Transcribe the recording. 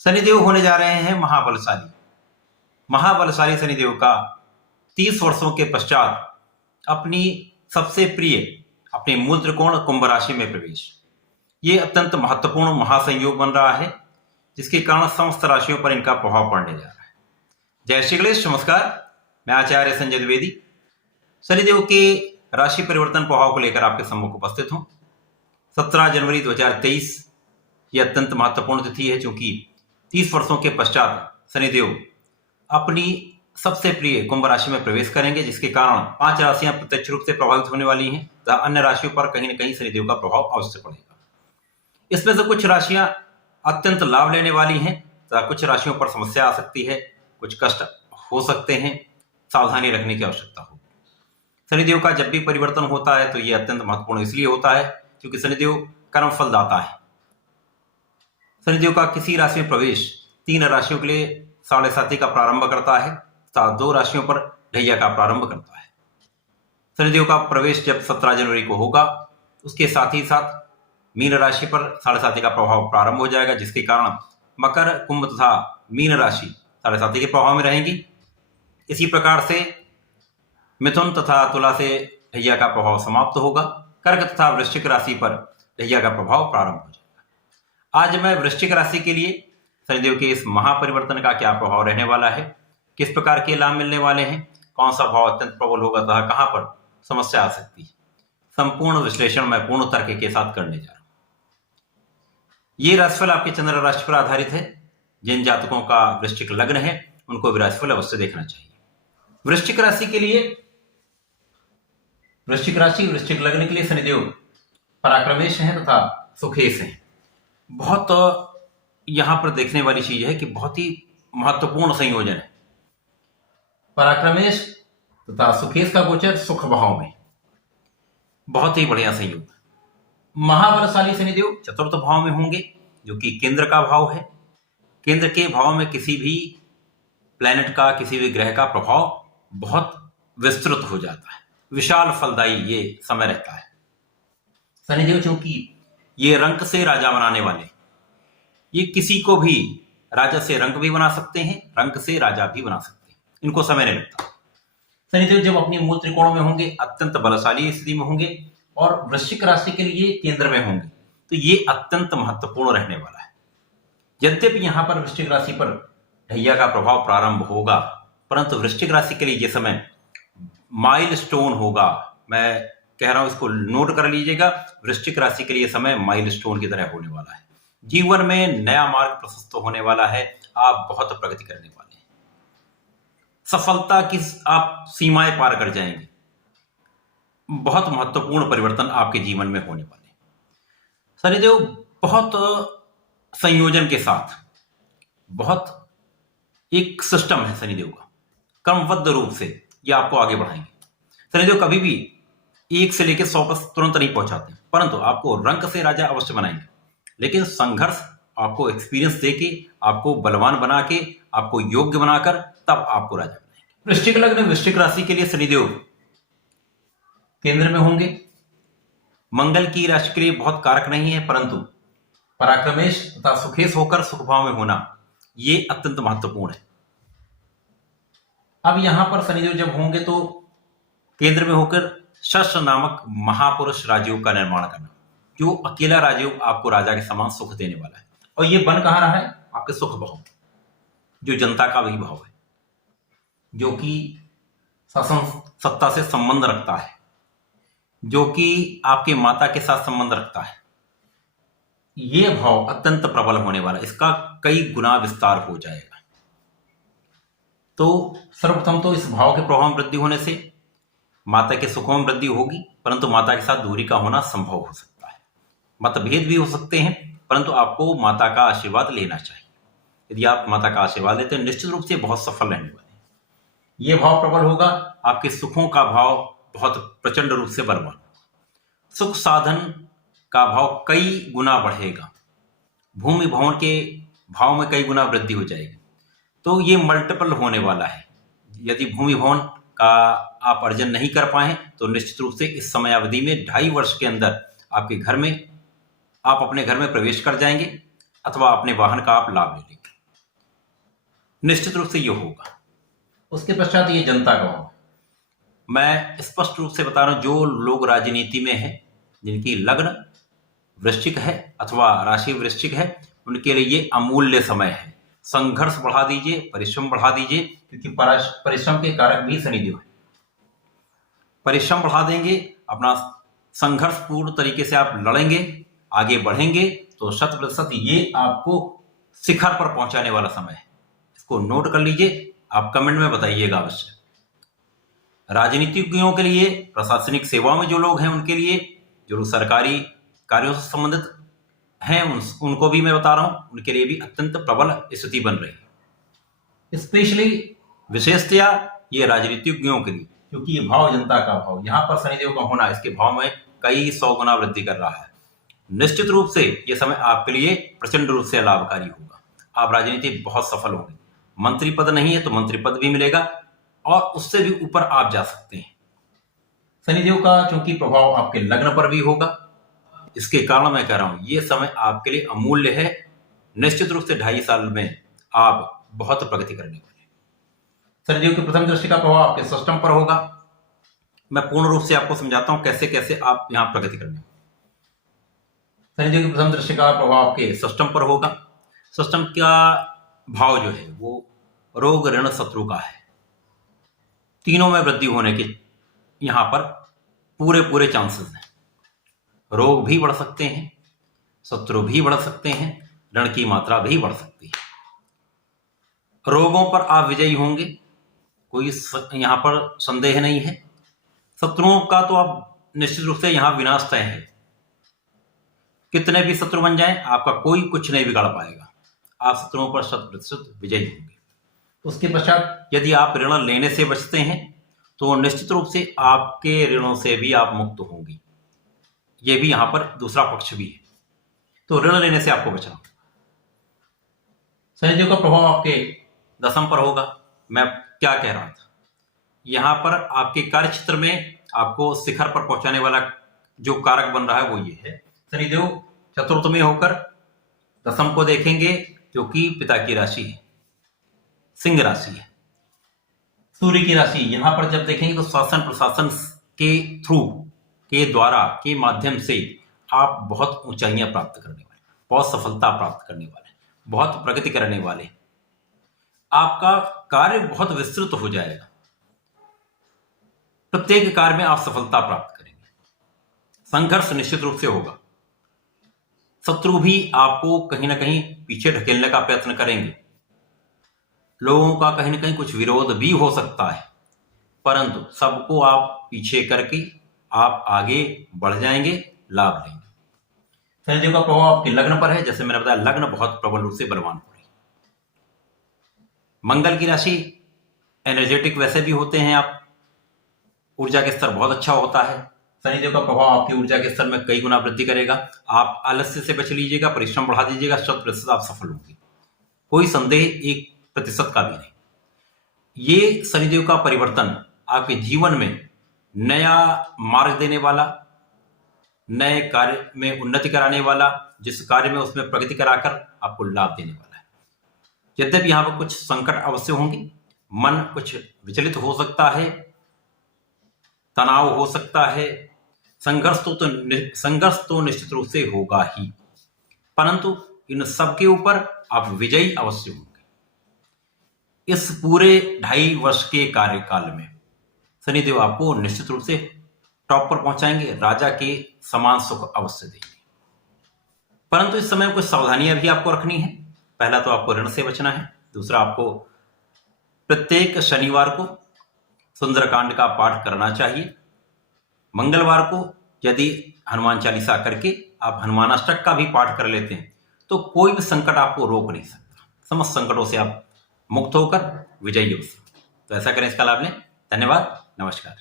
शनिदेव होने जा रहे हैं महाबलशाली। महाबलशाली शनिदेव का 30 वर्षों के पश्चात अपनी सबसे प्रिय अपने मूल त्रिकोण कुंभ राशि में प्रवेश। ये अत्यंत महत्वपूर्ण महासंयोग बन रहा है, जिसके कारण समस्त राशियों पर इनका प्रभाव पड़ने जा रहा है। जय श्री गणेश, नमस्कार। मैं आचार्य संजय द्विवेदी शनिदेव के राशि परिवर्तन प्रभाव को लेकर आपके सम्मुख उपस्थित हूं। 17 जनवरी 2023 यह अत्यंत महत्वपूर्ण तिथि है, क्योंकि 30 वर्षों के पश्चात शनिदेव अपनी सबसे प्रिय कुंभ राशि में प्रवेश करेंगे, जिसके कारण 5 राशियां प्रत्यक्ष रूप से प्रभावित होने वाली हैं तथा अन्य राशियों पर कहीं न कहीं शनिदेव का प्रभाव अवश्य पड़ेगा। इसमें से कुछ राशियां अत्यंत लाभ लेने वाली हैं तथा कुछ राशियों पर समस्या आ सकती है, कुछ कष्ट हो सकते हैं, सावधानी रखने की आवश्यकता होगी। शनिदेव का जब भी परिवर्तन होता है तो यह अत्यंत महत्वपूर्ण इसलिए होता है क्योंकि शनिदेव कर्म फल दाता है। शनिदेव का किसी राशि में प्रवेश 3 राशियों के लिए 7.5 का प्रारंभ करता है तथा 2 राशियों पर ढैया का प्रारंभ करता है। शनिदेव का प्रवेश जब 17 जनवरी को होगा, उसके साथ ही साथ मीन राशि पर 7.5 का प्रभाव प्रारंभ हो जाएगा, जिसके कारण मकर, कुंभ तथा मीन राशि 7.5 के प्रभाव में रहेंगी। इसी प्रकार से मिथुन तथा तुला से ढैया का प्रभाव समाप्त होगा। कर्क तथा वृश्चिक राशि पर ढैया का प्रभाव प्रारंभ हो जाएगा। आज मैं वृश्चिक राशि के लिए शनिदेव के इस महापरिवर्तन का क्या प्रभाव रहने वाला है, किस प्रकार के लाभ मिलने वाले हैं, कौन सा भाव अत्यंत प्रबल होगा तथा कहां पर समस्या आ सकती है, संपूर्ण विश्लेषण मैं पूर्ण तर्क के साथ करने जा रहा हूं। ये राशिफल आपके चंद्र राशि पर आधारित है। जिन जातकों का वृश्चिक लग्न है उनको भी राशिफल अवश्य देखना चाहिए। वृश्चिक राशि के लिए, वृश्चिक राशि वृश्चिक लग्न के लिए शनिदेव पराक्रमेश हैं तथा सुखेश हैं। बहुत यहां पर देखने वाली चीज है कि बहुत ही महत्वपूर्ण संयोजन है। पराक्रमेश तथा सुखेश का गोचर सुख भाव में, बहुत ही बढ़िया संयोग। महाबलशाली शनिदेव चतुर्थ भाव में होंगे, जो कि केंद्र का भाव है। केंद्र के भाव में किसी भी प्लैनेट का, किसी भी ग्रह का प्रभाव बहुत विस्तृत हो जाता है, विशाल फलदायी ये समय रहता है। शनिदेव चूंकि ये रंक से राजा बनाने वाले, ये किसी को भी राजा से रंक भी बना सकते हैं, रंक से राजा भी बना सकते हैं, इनको समय नहीं लगता। शनिदेव जब अपनी मूल त्रिकोण में होंगे, अत्यंत बलशाली स्थिति में होंगे और वृश्चिक राशि के लिए केंद्र में होंगे, तो ये अत्यंत महत्वपूर्ण रहने वाला है। यद्यपि यहां पर वृश्चिक राशि पर ढैया का प्रभाव प्रारंभ होगा, परंतु वृश्चिक राशि के लिए ये समय माइलस्टोन होगा। मैं कह रहा हूं, इसको नोट कर लीजिएगा। वृश्चिक राशि के लिए समय माइलस्टोन की तरह होने वाला है। जीवन में नया मार्ग प्रशस्त होने वाला है। आप बहुत प्रगति करने वाले हैं, सफलता की आप सीमाएं पार कर जाएंगे। बहुत महत्वपूर्ण परिवर्तन आपके जीवन में होने वाले हैं। शनिदेव बहुत संयोजन के साथ, बहुत एक सिस्टम है शनिदेव का, क्रमबद्ध रूप से ये आपको आगे बढ़ाएंगे। शनिदेव कभी भी 1 से लेकर 100 पर तुरंत नहीं पहुंचाते, परंतु आपको रंक से राजा अवश्य बनाएंगे। लेकिन संघर्ष आपको एक्सपीरियंस देके, आपको बलवान बना के, आपको योग्य बनाकर तब आपको राजा बनाएंगे। वृश्चिक लग्न वृश्चिक राशि के लिए शनिदेव केंद्र में होंगे। मंगल की राशि के लिए बहुत कारक नहीं है, परंतु पराक्रमेश तथा सुखेश होकर सुख भाव में होना ये अत्यंत महत्वपूर्ण है। अब यहां पर शनिदेव जब होंगे तो केंद्र में होकर शश नामक महापुरुष राजयोग का निर्माण करना, जो अकेला राजयोग आपको राजा के समान सुख देने वाला है। और ये बन कहां रहा है? आपके सुख भाव, जो जनता का वही भाव है, जो कि शासन सत्ता से संबंध रखता है, जो कि आपके माता के साथ संबंध रखता है। ये भाव अत्यंत प्रबल होने वाला है, इसका कई गुना विस्तार हो जाएगा। तो सर्वप्रथम तो इस भाव के प्रभाव में वृद्धि होने से माता के सुखों में वृद्धि होगी, परंतु माता के साथ दूरी का होना संभव हो सकता है। मतभेद भी हो सकते हैं, परंतु आपको माता का आशीर्वाद लेना चाहिए। यदि आप माता का आशीर्वाद लेते हैं, निश्चित रूप से बहुत सफल रहने वाले हैं। यह भाव प्रबल होगा, आपके सुखों का भाव बहुत प्रचंड रूप से बलवान, सुख साधन का भाव कई गुना बढ़ेगा, भूमि भवन के भाव में कई गुना वृद्धि हो जाएगी। तो ये मल्टीपल होने वाला है। यदि भूमि भवन का आप अर्जन नहीं कर पाए तो निश्चित रूप से इस समय अवधि में 2.5 वर्ष के अंदर आपके घर में, आप अपने घर में प्रवेश कर जाएंगे अथवा अपने वाहन का आप लाभ ले लेंगे। निश्चित रूप से ये होगा। उसके पश्चात ये जनता का भाव। मैं स्पष्ट रूप से बता रहा हूं, जो लोग राजनीति में हैं, जिनकी लग्न वृश्चिक है अथवा राशि वृश्चिक है, उनके लिए ये अमूल्य समय है। संघर्ष बढ़ा दीजिए, परिश्रम बढ़ा दीजिए, क्योंकि परिश्रम के कारक भी शनिदेव है। परिश्रम बढ़ा देंगे, अपना संघर्ष पूर्ण तरीके से आप लड़ेंगे, आगे बढ़ेंगे, तो 100% ये आपको शिखर पर पहुंचाने वाला समय है। इसको नोट कर लीजिए, आप कमेंट में बताइएगा अवश्य। राजनीतिज्ञों के लिए, प्रशासनिक सेवा में जो लोग हैं उनके लिए, जो लोग सरकारी कार्यों से संबंधित हैं उनको भी मैं बता रहा हूं, उनके लिए भी अत्यंत प्रबल स्थिति बन रही है। स्पेशली विशेषतया ये राजनीतिज्ञों के लिए, क्योंकि ये भाव जनता का भाव, यहां पर शनिदेव का होना इसके भाव में कई 100 गुना वृद्धि कर रहा है। निश्चित रूप से यह समय आपके लिए प्रचंड रूप से लाभकारी होगा। आप राजनीति बहुत सफल होंगे। मंत्री पद नहीं है तो मंत्री पद भी मिलेगा और उससे भी ऊपर आप जा सकते हैं। शनिदेव का चूंकि प्रभाव आपके लग्न पर भी होगा, इसके कारण मैं कह रहा हूं यह समय आपके लिए अमूल्य है। निश्चित रूप से 2.5 साल में आप बहुत प्रगति करने वाले हैं। शनिदेव की प्रथम दृष्टि का प्रभाव आपके सिस्टम पर होगा। मैं पूर्ण रूप से आपको समझाता हूं कैसे कैसे आप यहां प्रगति करने वाले। शनिदेव की प्रथम दृष्टि का प्रभाव आपके सिस्टम पर होगा। सिस्टम का भाव जो है वो रोग, ऋण, शत्रु का है। तीनों में वृद्धि होने के यहां पर पूरे चांसेस हैं। रोग भी बढ़ सकते हैं, शत्रु भी बढ़ सकते हैं, ऋण की मात्रा भी बढ़ सकती है। रोगों पर आप विजयी होंगे, कोई यहां पर संदेह नहीं है। शत्रुओं का तो आप निश्चित रूप से यहां विनाश तय है। कितने भी शत्रु बन जाएं, आपका कोई कुछ नहीं बिगाड़ पाएगा। आप शत्रुओं पर 100% विजयी होंगे। उसके पश्चात यदि आप ऋण लेने से बचते हैं तो निश्चित रूप से आपके ऋणों से भी आप मुक्त होंगे। ये भी यहां पर दूसरा पक्ष भी है, तो ऋण लेने से आपको बचना। शनिदेव का प्रभाव आपके दशम पर होगा। मैं क्या कह रहा था, यहां पर आपके कार्य क्षेत्र में आपको शिखर पर पहुंचाने वाला जो कारक बन रहा है वो ये है। शनिदेव चतुर्थ में होकर दशम को देखेंगे, जो कि पिता की राशि है, सिंह राशि है, सूर्य की राशि। यहां पर जब देखेंगे तो शासन प्रशासन के थ्रू, के द्वारा, के माध्यम से आप बहुत ऊंचाइयां प्राप्त करने वाले, बहुत सफलता प्राप्त करने वाले, बहुत प्रगति करने वाले। आपका कार्य बहुत विस्तृत हो जाएगा। प्रत्येक कार्य में आप सफलता प्राप्त करेंगे। संघर्ष निश्चित रूप से होगा। शत्रु भी आपको कहीं ना कहीं पीछे ढकेलने का प्रयत्न करेंगे। लोगों का कहीं ना कहीं कुछ विरोध भी हो सकता है, परंतु सबको आप पीछे करके आप आगे बढ़ जाएंगे, लाभ लेंगे। शनिदेव का प्रभाव आपके लग्न पर है। जैसे मैंने बताया, लग्न बहुत प्रबल रूप से बलवान हो रही है। मंगल की राशि एनर्जेटिक वैसे भी होते हैं आप, ऊर्जा के स्तर बहुत अच्छा होता है। शनिदेव का प्रभाव आपकी ऊर्जा के स्तर में कई गुना वृद्धि करेगा। आप आलस्य से बच लीजिएगा, परिश्रम बढ़ा दीजिएगा, 100% आप सफल होंगे। कोई संदेह 1% का भी नहीं। ये शनिदेव का परिवर्तन आपके जीवन में नया मार्ग देने वाला, नए कार्य में उन्नति कराने वाला, जिस कार्य में उसमें प्रगति कराकर आपको लाभ देने वाला है। यद्यपि यहां पर कुछ संकट अवश्य होंगे, मन कुछ विचलित हो सकता है, तनाव हो सकता है, संघर्ष तो निश्चित रूप से होगा ही, परंतु इन सबके ऊपर आप विजयी अवश्य होंगे। इस पूरे 2.5 वर्ष के कार्यकाल में शनिदेव आपको निश्चित रूप से टॉप पर पहुंचाएंगे, राजा के समान सुख अवश्य देंगे। परंतु इस समय कुछ सावधानियां भी आपको रखनी है। पहला तो आपको ऋण से बचना है। दूसरा, आपको प्रत्येक शनिवार को सुंदरकांड का पाठ करना चाहिए। मंगलवार को यदि हनुमान चालीसा करके आप हनुमानाष्टक का भी पाठ कर लेते हैं तो कोई भी संकट आपको रोक नहीं सकता। समस्त संकटों से आप मुक्त होकर विजयी हो सकते। तो ऐसा करें, इसका लाभ लें। धन्यवाद, नमस्कार।